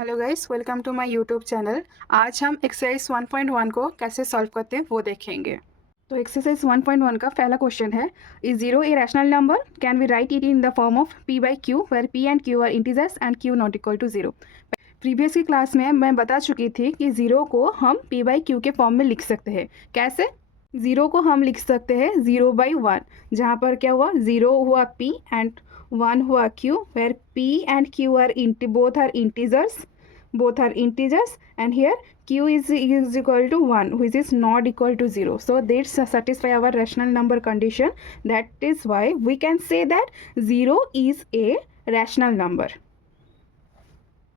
Hello guys, welcome to my YouTube channel. आज हम exercise 1.1 को कैसे सॉल्व करते हैं वो देखेंगे। तो एक्सरसाइज 1.1 का पहला क्वेश्चन है, is zero a rational number, can we write it in the form of p by q where p and q are integers and q not equal to zero. Previous की class में मैं बता चुकी थी कि zero को हम p by Q के फॉर्म में लिख सकते हैं। कैसे? ज़ीरो को हम लिख सकते हैं 0/1, जहाँ पर क्या हुआ, ज़ीरो हुआ p एंड 1 हुआ q, where p and q are both are integers, and here q is equal to 1, which is not equal to 0. So this satisfy our rational number condition. That is why we can say that 0 is a rational number.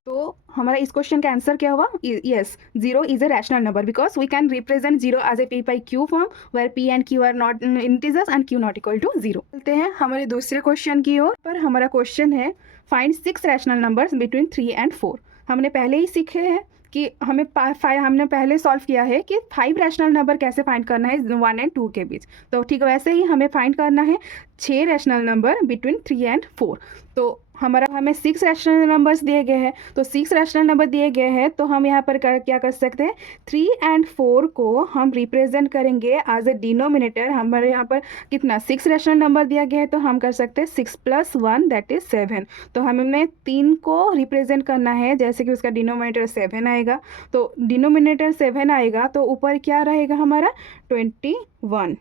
तो हमारा इस question का answer क्या हुआ? Yes, zero is a rational number because we can represent zero as a p by q form where p and q are not integers and q not equal to zero. चलते हैं हमारे दूसरे question की ओर। पर हमारा question है, find 6 rational numbers between 3 and 4। हमने पहले ही सीखे हैं कि हमने पहले सॉल्व किया है कि 5 रैशनल नंबर कैसे फाइंड करना है 1 and 2 के बीच। तो ठीक वैसे ही हमें फाइंड करना है 6 रैशनल नंबर बिटवीन 3 and 4। तो हमें 6 रैशनल नंबर्स दिए गए हैं। तो 6 रैशनल नंबर दिए गए हैं तो हम यहाँ पर क्या कर सकते हैं, 3 and 4 को हम रिप्रेजेंट करेंगे एज ए डिनोमिनेटर। हमारे यहाँ पर कितना 6 रैशनल नंबर दिया गया है, तो हम कर सकते हैं 6 + 1 दैट इज 7। तो हमें 3 को रिप्रेजेंट करना है, जैसे कि उसका डिनोमिनेटर 7 आएगा। तो डिनोमिनेटर 7 आएगा तो ऊपर क्या रहेगा हमारा 21।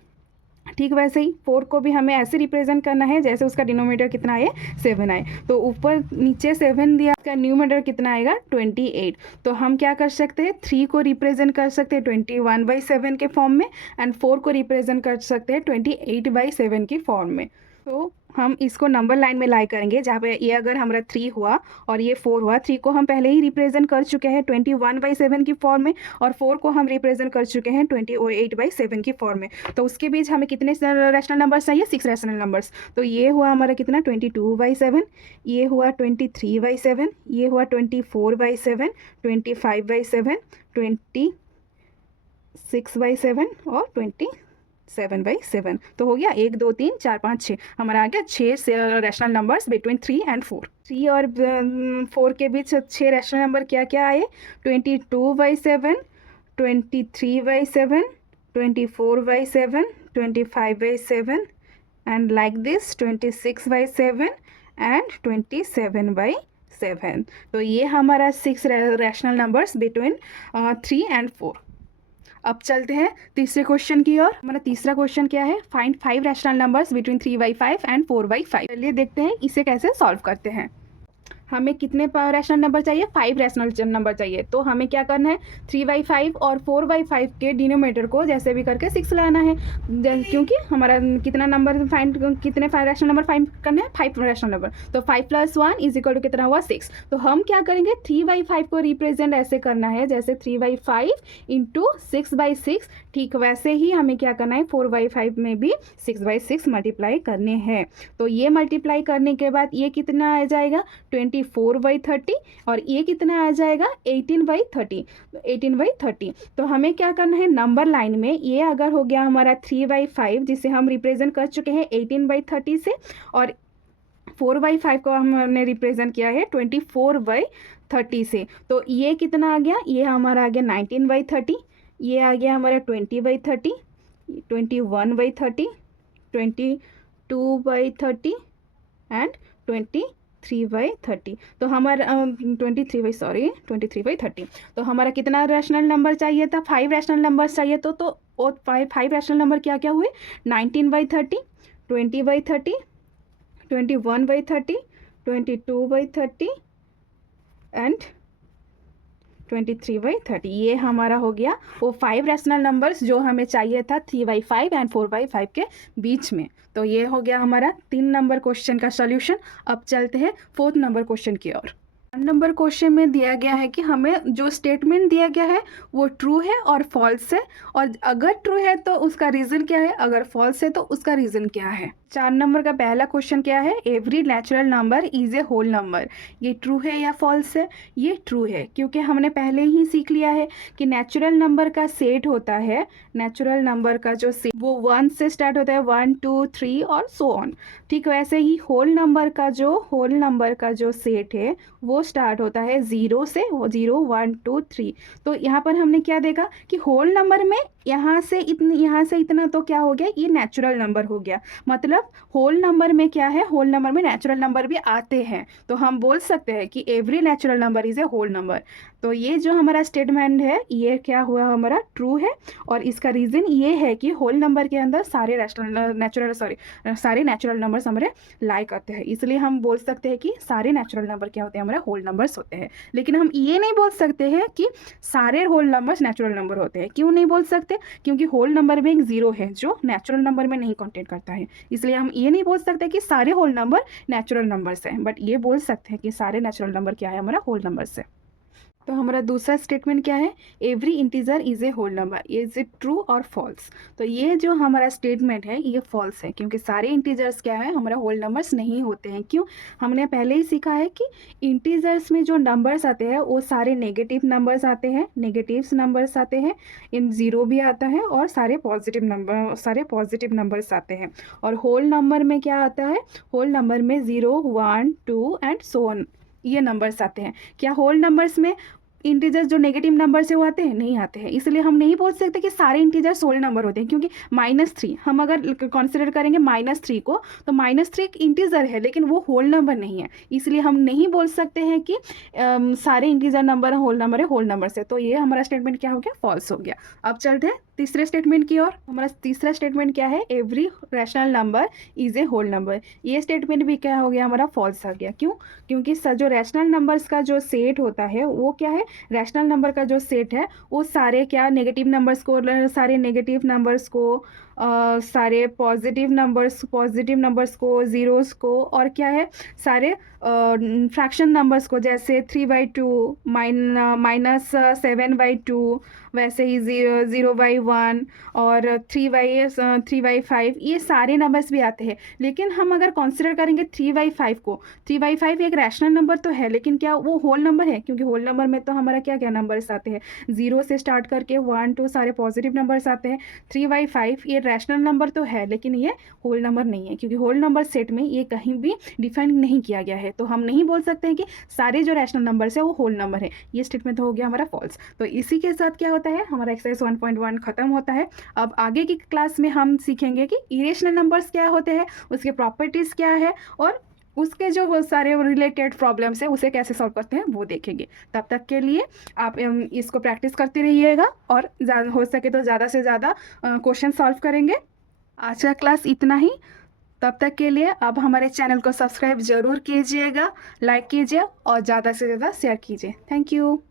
ठीक वैसे ही 4 को भी हमें ऐसे रिप्रेजेंट करना है जैसे उसका डिनोमिनेटर कितना आए 7 आए। तो ऊपर नीचे 7 दिया, उसका न्यूमरेटर कितना आएगा 28। तो हम क्या कर सकते हैं, 3 को रिप्रेजेंट कर सकते हैं 21/7 के फॉर्म में, एंड 4 को रिप्रेजेंट कर सकते हैं 28/7 की फॉर्म में। तो हम इसको नंबर लाइन में लाई करेंगे, जहाँ पे ये अगर हमारा 3 हुआ और ये 4 हुआ, 3 को हम पहले ही रिप्रेजेंट कर चुके हैं 21/7 की फॉर्म में, और 4 को हम रिप्रेजेंट कर चुके हैं 28/7 की फॉर्म में। तो उसके बीच हमें कितने रैशनल नंबर्स चाहिए, 6 रैशनल नंबर्स। तो ये हुआ हमारा कितना 22/7, ये हुआ 23/7, ये हुआ 24/7, 25/7, 26/7 और 27/7। तो हो गया 1 2 3 4 5 6, हमारा आ गया 6 रैशनल नंबर्स बिटवीन 3 and 4। 3 और 4 के बीच 6 रैशनल नंबर क्या क्या आए, 22/7, 23/7, 24/7, 25/7 एंड लाइक दिस 26/7 एंड 27/7। तो ये हमारा 6 रैशनल नंबर्स बिटवीन 3 and 4। अब चलते हैं तीसरे क्वेश्चन की ओर। हमारा तीसरा क्वेश्चन क्या है, find 5 rational numbers between 3/5 and 4/5। चलिए देखते हैं इसे कैसे सॉल्व करते हैं। हमें कितने रैशनल नंबर चाहिए, 5 रैशनल नंबर चाहिए। तो हमें क्या करना है, 3/5 और 4/5 के डिनोमिनेटर को जैसे भी करके 6 लाना है, क्योंकि हमारा कितना नंबर कितने रैशनल नंबर फाइंड करना है, 5 रैशनल नंबर। तो 5 + 1 इज इक्वल टू कितना हुआ 6। तो हम क्या करेंगे, 3/5 को रिप्रेजेंट ऐसे करना है जैसे 3/5 इंटू 6/6। ठीक वैसे ही हमें क्या करना है, 4/5 में भी 6/6 मल्टीप्लाई करने हैं। तो ये मल्टीप्लाई करने के बाद ये कितना आ जाएगा 24/30, और ये कितना आ जाएगा 18/30, 18/30। तो हमें क्या करना है, नंबर लाइन में ये अगर हो गया हमारा 3/5 जिसे हम रिप्रेजेंट कर चुके हैं 18/30 से, और 4/5 को हमने रिप्रेजेंट किया है 24/30 से। तो ये कितना आ गया, ये हमारा आ गया 19/30, ये आ गया हमारा 20/30, 21/30, 22/30 एंड 23/30। तो हमारा 23/30। तो हमारा कितना रैशनल नंबर चाहिए था, 5 रैशनल नंबर चाहिए। तो 5 रैशनल नंबर क्या क्या हुए, 19/30, 20/30, 21/30, 22/30 एंड 23/30। ये हमारा हो गया वो 5 रैशनल नंबर्स जो हमें चाहिए था 3/5 एंड 4/5 के बीच में। तो ये हो गया हमारा 3 नंबर क्वेश्चन का सॉल्यूशन। अब चलते हैं 4th नंबर क्वेश्चन की ओर। 1 नंबर क्वेश्चन में दिया गया है कि हमें जो स्टेटमेंट दिया गया है वो ट्रू है और फॉल्स है, और अगर ट्रू है तो उसका रीज़न क्या है, अगर फॉल्स है तो उसका रीज़न क्या है। 4 नंबर का पहला क्वेश्चन क्या है, every natural number is a whole number. ये ट्रू है या फॉल्स है, ये ट्रू है, क्योंकि हमने पहले ही सीख लिया है कि नेचुरल नंबर का सेट होता है, नेचुरल नंबर का जो सेट वो 1 से स्टार्ट होता है, 1 2 3 और सो ऑन। ठीक वैसे ही होल नंबर का जो सेट है वो वो स्टार्ट होता है 0 से, 0 1 2 3। तो यहाँ पर हमने क्या देखा कि होल नंबर में यहाँ से इतना तो क्या हो गया, ये नेचुरल नंबर हो गया। मतलब होल नंबर में क्या है, होल नंबर में नेचुरल नंबर भी आते हैं, तो हम बोल सकते हैं कि every natural number is a whole number. तो ये जो हमारा स्टेटमेंट है ये क्या हुआ, हमारा ट्रू है। और इसका रीज़न ये है कि होल नंबर के अंदर सारे सारे नेचुरल नंबर्स हमारे लाई करते हैं, इसलिए हम बोल सकते हैं कि सारे नेचुरल नंबर क्या होते हैं, हमारे होल नंबर्स होते हैं। लेकिन हम ये नहीं बोल सकते हैं कि सारे होल नंबर्स नेचुरल नंबर होते हैं। क्यों नहीं बोल सकते, क्योंकि होल नंबर में एक ज़ीरो है जो नेचुरल नंबर में नहीं कंटेंट करता है, इसलिए हम ये नहीं बोल सकते कि सारे होल नंबर नेचुरल नंबर्स हैं, बट ये बोल सकते हैं कि सारे नेचुरल नंबर क्या है, हमारा होल नंबर्स है। तो हमारा दूसरा स्टेटमेंट क्या है, every integer is a whole number, is it true और फॉल्स। तो ये जो हमारा स्टेटमेंट है ये फॉल्स है, क्योंकि सारे इंटीजर्स क्या है, हमारा होल नंबर्स नहीं होते हैं। क्यों, हमने पहले ही सीखा है कि इंटीजर्स में जो नंबर्स आते हैं वो सारे नेगेटिव नंबर्स आते हैं, नेगेटिव्स नंबर्स आते हैं, इन ज़ीरो भी आता है, और सारे पॉजिटिव नंबर्स आते हैं। और होल नंबर में क्या आता है, होल नंबर में 0 1 2 एंड सो ऑन ये नंबर्स आते हैं। क्या होल नंबर्स में इंटीजर्स जो नेगेटिव नंबर से वो आते हैं, नहीं आते हैं, इसलिए हम नहीं बोल सकते कि सारे इंटीजर्स होल नंबर होते हैं। क्योंकि -3 हम अगर कंसिडर करेंगे -3 को, तो -3 एक इंटीजर है लेकिन वो होल नंबर नहीं है, इसलिए हम नहीं बोल सकते हैं कि सारे इंटीजर नंबर होल नंबर है होल नंबर से। तो ये हमारा स्टेटमेंट क्या हो गया, फॉल्स हो गया। अब चलते हैं तीसरे स्टेटमेंट की ओर। हमारा तीसरा स्टेटमेंट क्या है, every rational number is a whole number. ये स्टेटमेंट भी क्या हो गया, हमारा फॉल्स आ गया। क्यों, क्योंकि जो रैशनल नंबर्स का जो सेट होता है वो क्या है, रैशनल नंबर का जो सेट है वो सारे क्या नेगेटिव नंबर्स को, सारे नेगेटिव नंबर्स को, सारे पॉजिटिव नंबर्स को, ज़ीरोज़ को, और क्या है सारे फ्रैक्शन नंबर्स को, जैसे 3/2 -7/2, वैसे ही 0/1 और 3/5, ये सारे नंबर्स भी आते हैं। लेकिन हम अगर कंसिडर करेंगे 3/5 को, 3/5 एक रैशनल नंबर तो है, लेकिन क्या वो होल नंबर है, क्योंकि होल नंबर में तो हमारा क्या क्या नंबर्स आते हैं, 0 से स्टार्ट करके 1 2 सारे पॉजिटिव नंबर्स आते हैं। 3/5 ये रैशनल नंबर तो है, लेकिन ये होल नंबर नहीं है, क्योंकि होल नंबर सेट में ये कहीं भी डिफाइन नहीं किया गया है। तो हम नहीं बोल सकते हैं कि सारे जो रैशनल नंबर्स है वो होल नंबर है। ये स्टेटमेंट हो गया हमारा फॉल्स। तो इसी के साथ क्या होता है, हमारा एक्सरसाइज 1.1 खत्म होता है। अब आगे की क्लास में हम सीखेंगे कि इरेशनल नंबर्स क्या होते हैं, उसके प्रॉपर्टीज़ क्या है, और उसके जो वो सारे रिलेटेड प्रॉब्लम्स है उसे कैसे सॉल्व करते हैं वो देखेंगे। तब तक के लिए आप इसको प्रैक्टिस करते रहिएगा, और हो सके तो ज़्यादा से ज़्यादा क्वेश्चन सॉल्व करेंगे। आज का क्लास इतना ही। तब तक के लिए आप हमारे चैनल को सब्सक्राइब ज़रूर कीजिएगा, लाइक कीजिए और ज़्यादा से ज़्यादा शेयर कीजिए। Thank you.